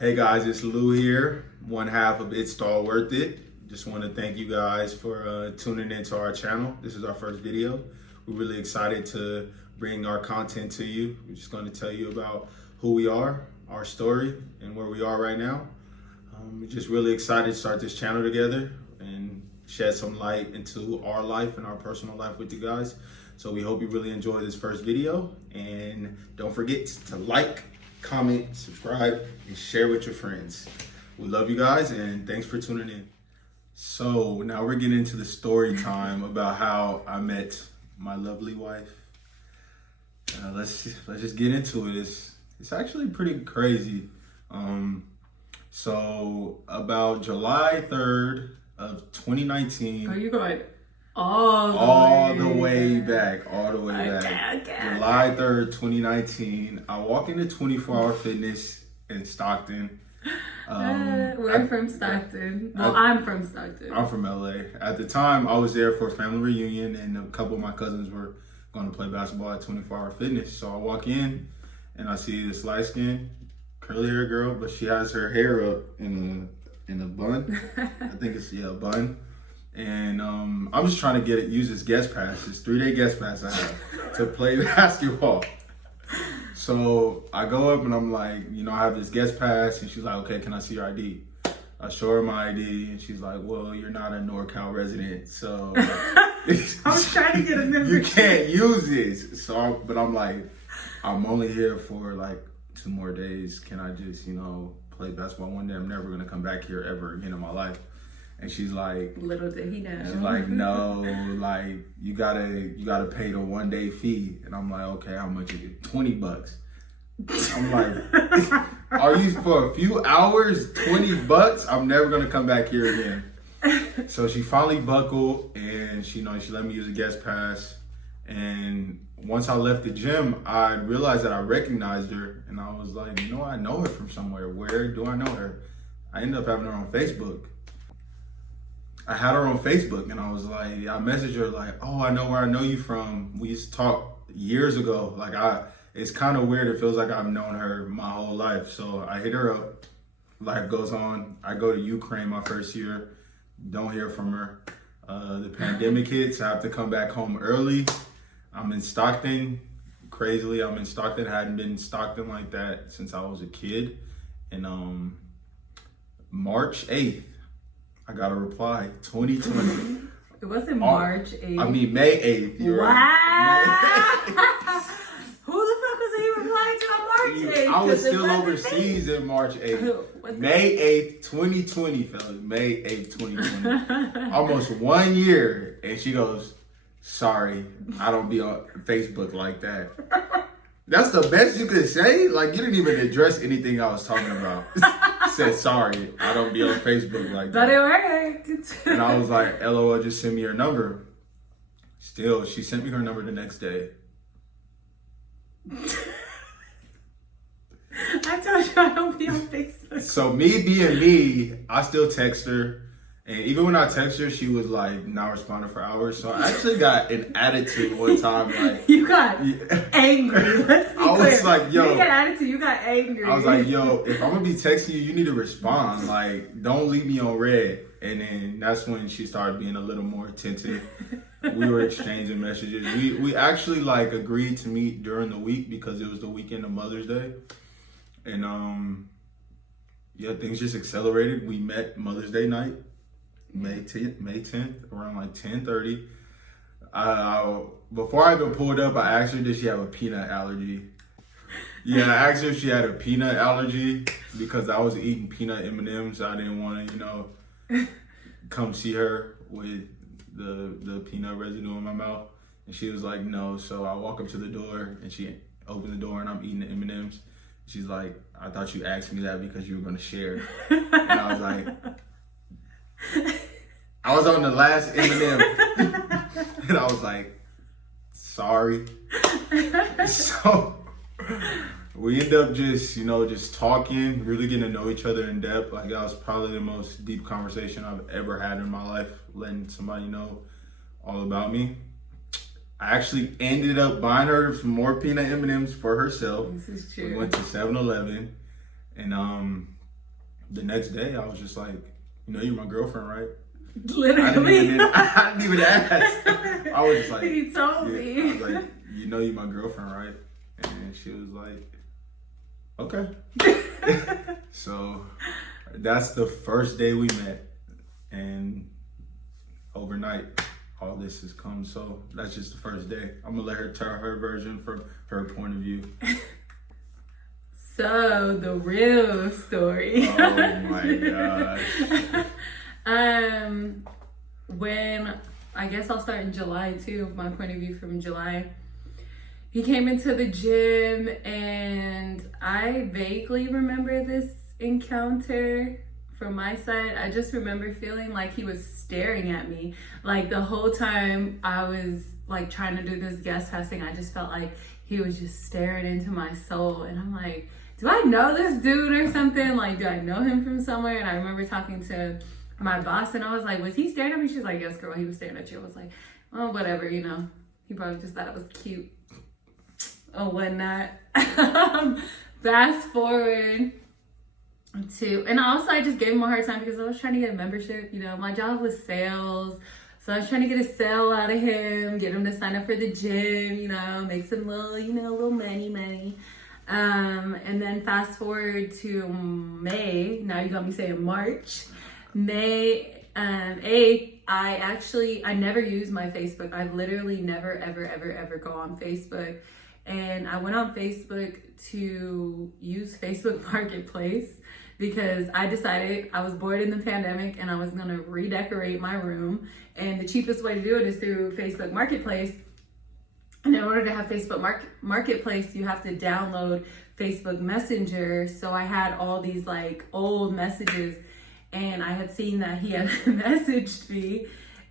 Hey guys, it's Lou here, one half of It's All Worth It. Just want to thank you guys for tuning into our channel. This is our first video. We're really excited to bring our content to you. We're just going to tell you about who we are, our story, and where we are right now. We're just really excited to start this channel together and shed some light into our life and our personal life with you guys. So we hope you really enjoy this first video, and don't forget to like, comment, subscribe, and share with your friends. We love you guys, and thanks for tuning in. So now we're getting into the story time about how I met my lovely wife. Let's just get into it. It's actually pretty crazy. So about July 3rd of 2019. Oh, you're going all the way back. Okay. July 3rd, 2019. I walked into 24 Hour Fitness in Stockton. We're from Stockton. Well, I'm from Stockton. I'm from LA. At the time, I was there for a family reunion, and a couple of my cousins were going to play basketball at 24 Hour Fitness. So I walk in, and I see this light-skinned, curly hair girl, but she has her hair up in a bun. I think it's a bun. And I'm just trying to use this guest pass, this 3-day guest pass I have to play basketball. So I go up and I'm like, I have this guest pass, and she's like, okay, can I see your ID? I show her my ID, and she's like, well, you're not a NorCal resident, so I was trying to get a membership. You can't use this. But I'm like, I'm only here for like 2 more days. Can I just, play basketball one day? I'm never gonna come back here ever again in my life. And she's like, little did he know. She's like, no, like you gotta pay the 1-day fee. And I'm like, okay, how much is it? $20. I'm like, are you for a few hours, $20? I'm never gonna come back here again. So she finally buckled, and she let me use a guest pass. And once I left the gym, I realized that I recognized her, and I was like, I know her from somewhere. Where do I know her? I ended up having her on Facebook. I had her on Facebook, and I was like, I messaged her like, oh, I know where I know you from. We used to talk years ago. Like it's kind of weird. It feels like I've known her my whole life. So I hit her up. Life goes on. I go to Ukraine my first year. Don't hear from her. The pandemic hits. I have to come back home early. I'm in Stockton. Crazily, I'm in Stockton. I hadn't been in Stockton like that since I was a kid. And March 8th. I got a reply, 2020. It wasn't March 8th. I mean, May 8th. Wow. Right. Who the fuck was he replying to on March 8th? I was still overseas in March 8th. May 8th, 2020, fellas. May 8th, 2020. Almost 1 year. And she goes, sorry, I don't be on Facebook like that. That's the best you could say? Like, you didn't even address anything I was talking about. Said, sorry, I don't be on Facebook like that. But it worked. And I was like, LOL, just send me your number. Still, she sent me her number the next day. I told you I don't be on Facebook. So me being me, I still text her. And even when I text her, she was like not responding for hours. So I actually got an attitude one time. Like, you got angry. Let's be clear. Was like, yo. You got attitude. You got angry. I was like, yo, if I'm going to be texting you, you need to respond. Like, don't leave me on red. And then that's when she started being a little more attentive. We were exchanging messages. We actually like agreed to meet during the week because it was the weekend of Mother's Day. And things just accelerated. We met Mother's Day night. May 10th, around like 10:30. Before I even pulled up, I asked her, did she have a peanut allergy? Yeah, I asked her if she had a peanut allergy because I was eating peanut M&Ms. I didn't want to, come see her with the peanut residue in my mouth. And she was like, no. So I walk up to the door, and she opened the door, and I'm eating the M&Ms. She's like, I thought you asked me that because you were going to share. And I was like, I was on the last M&M, and I was like, sorry. So we end up just talking, really getting to know each other in depth. Like, that was probably the most deep conversation I've ever had in my life, letting somebody know all about me. I actually ended up buying her some more peanut M&Ms for herself. This is true. We went to 7-Eleven, and the next day, I was just like, you know, you're my girlfriend, right? Literally. I didn't even ask. I was just like, he told me. I was like, you know, you're my girlfriend, right? And she was like, okay. So that's the first day we met, and overnight all this has come. So that's just the first day. I'm gonna let her tell her version from her point of view. So the real story. Oh my gosh. When, I guess I'll start in July too, my point of view from July. He came into the gym, and I vaguely remember this encounter from my side. I just remember feeling like he was staring at me. Like the whole time I was like trying to do this guest fasting, I just felt like he was just staring into my soul. And I'm like, do I know this dude or something? Like, do I know him from somewhere? And I remember talking to my boss, and I was like, was he staring at me? She's like, yes, girl, he was staring at you. I was like, oh, whatever, you know. He probably just thought it was cute. Oh, whatnot. Fast forward to, and also I just gave him a hard time because I was trying to get a membership. You know, my job was sales. So I was trying to get a sale out of him, get him to sign up for the gym, you know, make some little, you know, little money. And then fast forward to May. Now you got me saying March. May 8th, I never use my Facebook. I literally never, ever go on Facebook. And I went on Facebook to use Facebook Marketplace because I decided I was bored in the pandemic and I was gonna redecorate my room. And the cheapest way to do it is through Facebook Marketplace. And in order to have Facebook Marketplace, you have to download Facebook Messenger. So I had all these like old messages, and I had seen that he had messaged me,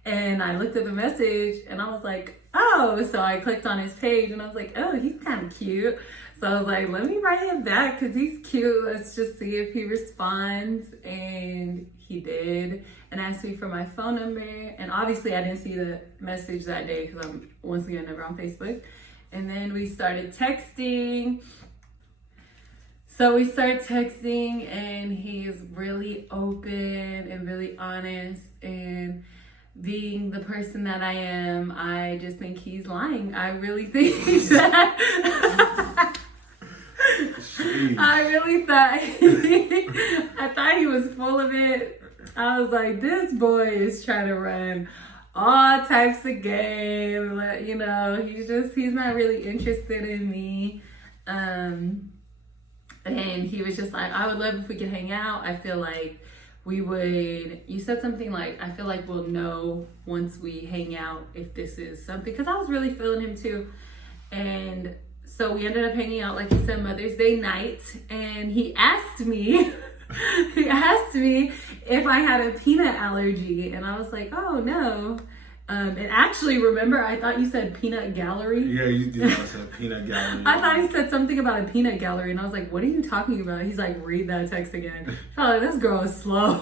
and I looked at the message and I was like, oh, so I clicked on his page and I was like, oh, he's kind of cute. So I was like, let me write him back because he's cute. Let's just see if he responds. And he did, and asked me for my phone number. And obviously I didn't see the message that day because I'm once again never on Facebook. And then we started texting. So we start texting, and he's really open and really honest, and being the person that I am, I just think he's lying. I really think that I really thought I thought he was full of it. I was like, this boy is trying to run all types of game. You know, he's not really interested in me. And he was just like, I would love if we could hang out. I feel like you said something like, I feel like we'll know once we hang out if this is something, because I was really feeling him too. And so we ended up hanging out, like you said, Mother's Day night, and he asked me if I had a peanut allergy, and I was like, oh no. And actually, remember, I thought you said peanut gallery. Yeah, you did. I said peanut gallery. I thought he said something about a peanut gallery, and I was like, what are you talking about? He's like, read that text again. I was like, this girl is slow.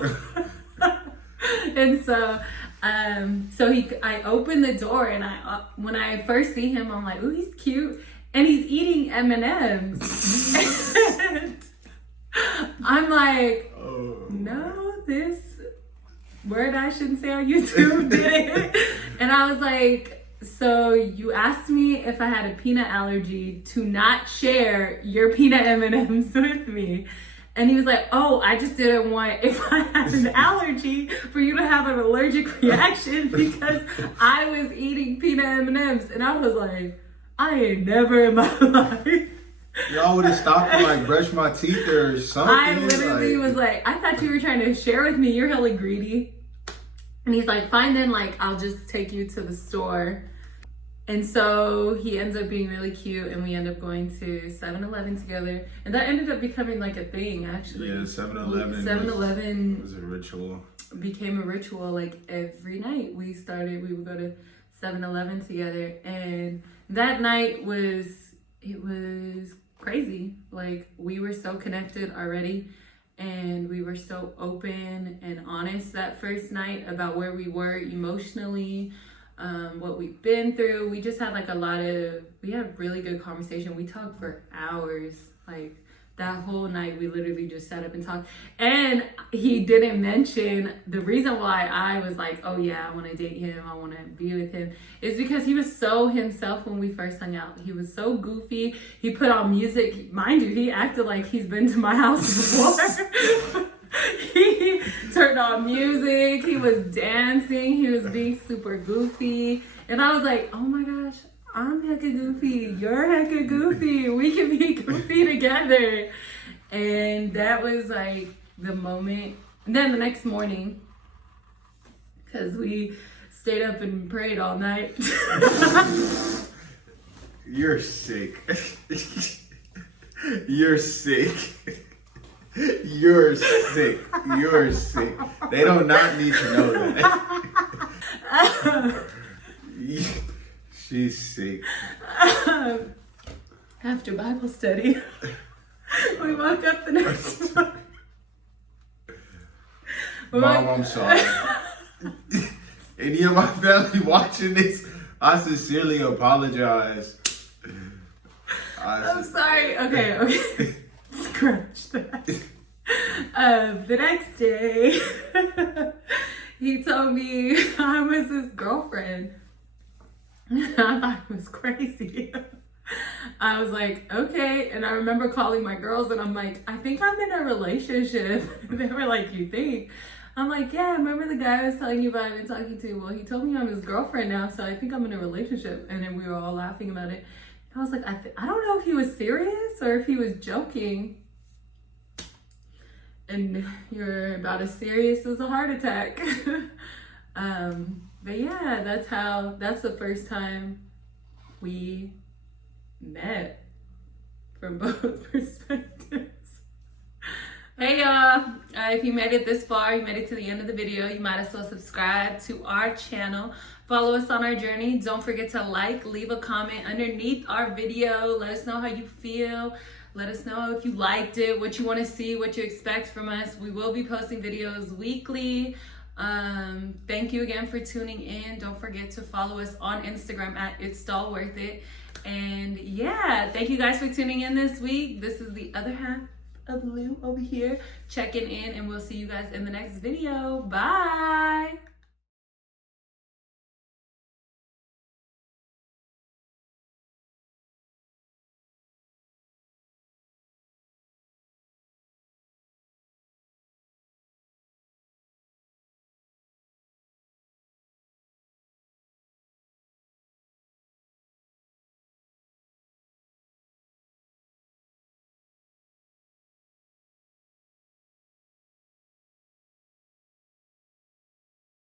And so, I opened the door, and when I first see him, I'm like, ooh, he's cute, and he's eating M&Ms. And I'm like, no, this word I shouldn't say on YouTube did it. And I was like, so you asked me if I had a peanut allergy to not share your peanut M&Ms with me. And he was like, oh, I just didn't want, if I had an allergy, for you to have an allergic reaction because I was eating peanut M&Ms. And I was like, I ain't never in my life. Y'all would have stopped to like brush my teeth or something. I literally was like, I thought you were trying to share with me. You're hella greedy. And he's like, fine then, like, I'll just take you to the store. And so he ends up being really cute, and we end up going to 7-Eleven together. And that ended up becoming like a thing, actually. Yeah, 7-Eleven was a ritual. Became a ritual. Like every night we would go to 7-Eleven together. And that night was crazy. Like, we were so connected already, and we were so open and honest that first night about where we were emotionally, what we've been through. We just had like we had a really good conversation. We talked for hours, like That whole night, we literally just sat up and talked. And he didn't mention the reason why I was like, oh yeah, I want to date him, I want to be with him, is because he was so himself when we first hung out. He was so goofy. He put on music. Mind you, he acted like he's been to my house before. He turned on music. He was dancing. He was being super goofy. And I was like, oh my gosh, I'm hecka goofy. You're hecka goofy. We can be goofy together. And that was like the moment. And then the next morning, because we stayed up and prayed all night. You're sick. You're sick. You're sick. You're sick. They do not need to know that. She's sick. After Bible study, we woke up the next morning. Mom, I'm sorry. Any of my family watching this, I sincerely apologize. I'm sorry. Okay. Scratch that. The next day, he told me I was his girlfriend. I thought it was crazy. I was like, okay. And I remember calling my girls and I'm like, I think I'm in a relationship. They were like, you think? I'm like, yeah, remember the guy I was telling you about I've been talking to? Well, he told me I'm his girlfriend now, so I think I'm in a relationship. And then we were all laughing about it. I was like, I don't know if he was serious or if he was joking. And you're about as serious as a heart attack. But yeah, that's the first time we met from both perspectives. Hey y'all, if you made it this far, you made it to the end of the video, you might as well subscribe to our channel. Follow us on our journey. Don't forget to like, leave a comment underneath our video. Let us know how you feel. Let us know if you liked it, what you want to see, what you expect from us. We will be posting videos weekly. Thank you again for tuning in. Don't forget to follow us on Instagram at It's Stall Worth It. And yeah, thank you guys for tuning in this week. This is the other half of Lou over here checking in, and we'll see you guys in the next video. Bye.